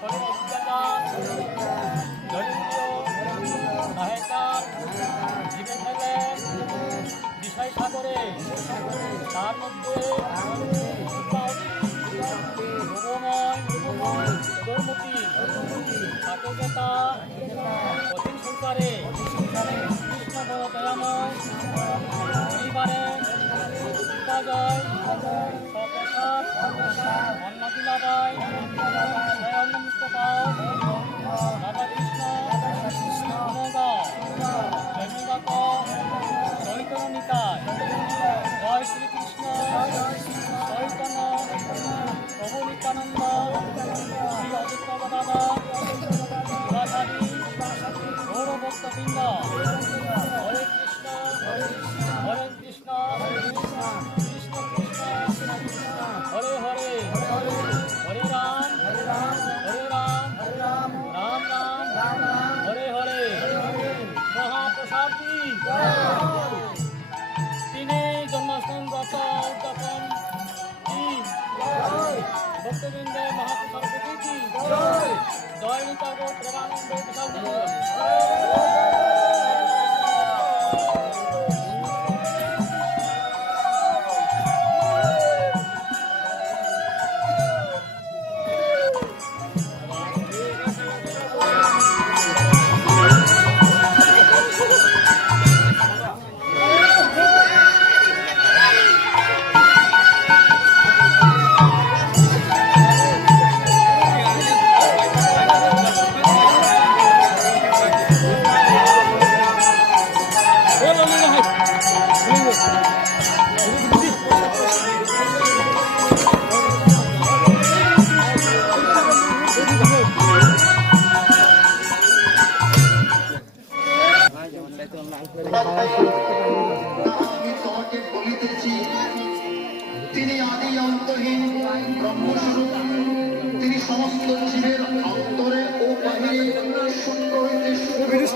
শরীর অভিজ্ঞান জয়ন্তীয় সাহেকার জীবে ফেলে বিষয় তার মধ্যে ঠাকুরতা কঠিন সংসারে কৃষ্ণ দয়াময় পরিবারে উপাজয় সপ্রসাদ অন্নদিলাবাই অন্নমুক্ত পাও Ayuntagol, trabajando.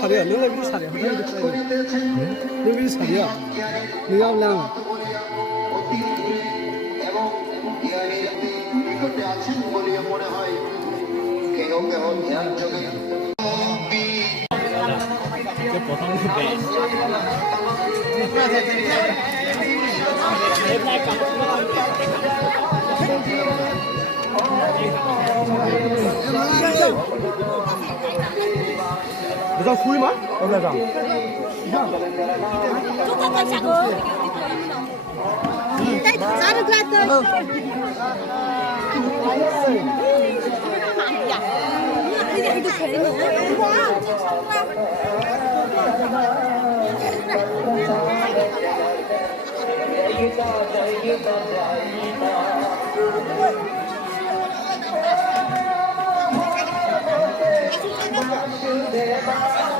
사례야 내가 이 사례야 내가 이 사례야 내가 이 사례야 내가 올라 Thank you. 较粗吗？我在讲。Thank you. Yeah.